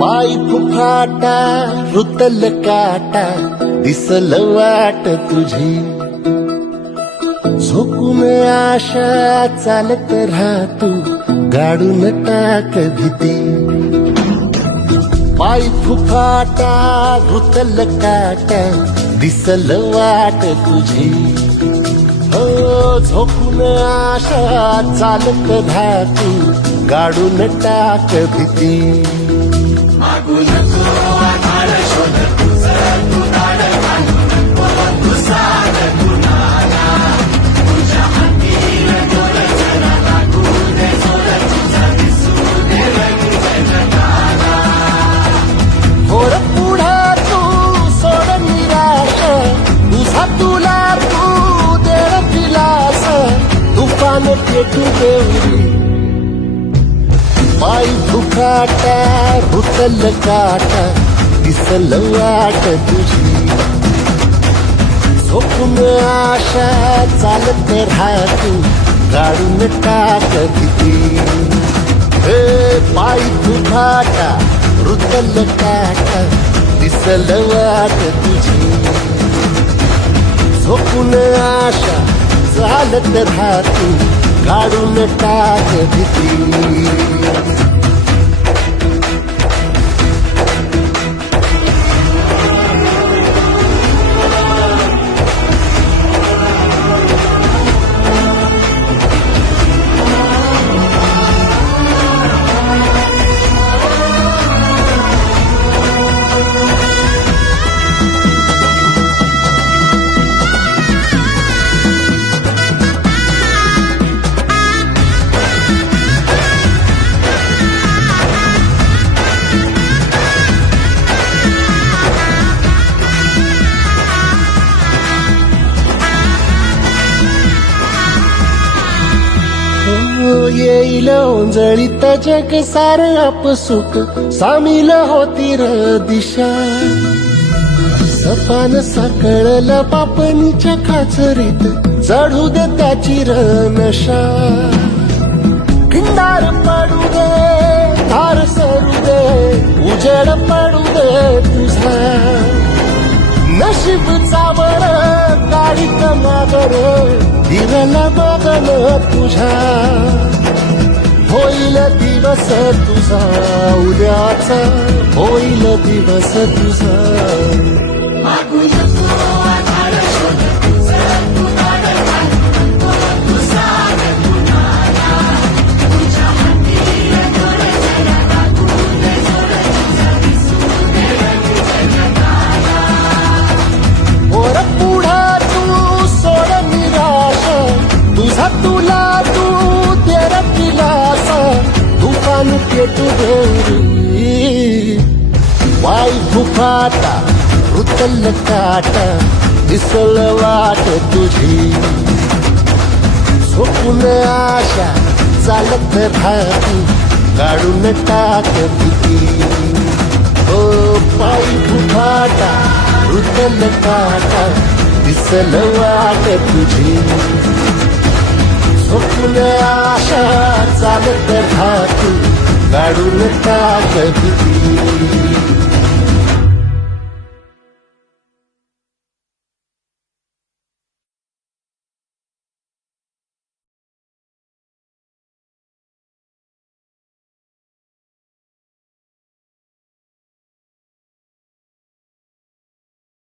पाय फुफाटा रुतल काटा दिसल वाट तुझी झोपून आशा चालत राहतू गाडून टाक भीती पाय फुफाटा रुतल काटा दिसल वाट तुझी हो झोपून आशा चालत राहतू गाडून टाक भीती मागू नको आधार शोध तुझं तू दाड घालू नको तू साध कुणाला तुझ्या हातीर डोल जरा लागू दे जोर तुझा दिसू दे रंग जगाला थोड पुढं तू सोड निराश तुझा तुला तू देव दिलास तुफान पेटू देवरी पाय फुफाटा रुतल काटा दिसल वाट तुझी झोपून आशा चालत राहतू गाडून टाक भीती पाय फुफाटा रुतल काटा दिसल वाट तुझी झोपून आशा चालत राहतू गाडून टाक भीती येईल ओंजळीत जग सार आपसुक सामील होती र दिशा सपान साकळल पापणीच्या खाचरीत चढू दे त्याची र नशा किंडार पडू दे धार सरू दे उजेड पडू दे तुझा नशीब चावड गाडीत मागर दिव्याला बघन तुझ्या होईल दिवस तुझा उद्याचा होईल दिवस तुझा मागू नको आधार शोध तुझं तू दाड घालू नको तू साध कुणाला तुझ्या हातीर डोल जरा लागू दे जोर तुझा दिसू दे रंग जगाला वर पुढं तू सोड निराश तुझा तुला तू देर दिलास तुफान पेटू देवरी पाय फुफाटा रुतल काटा दिसल वाट तुझी झोपून आशा चालत राहतू गाडून टाक भीती पाय फुफाटा रुतल काटा दिसल वाट तुझी झोपून आशा चालत राहतू गाडून टाक भीती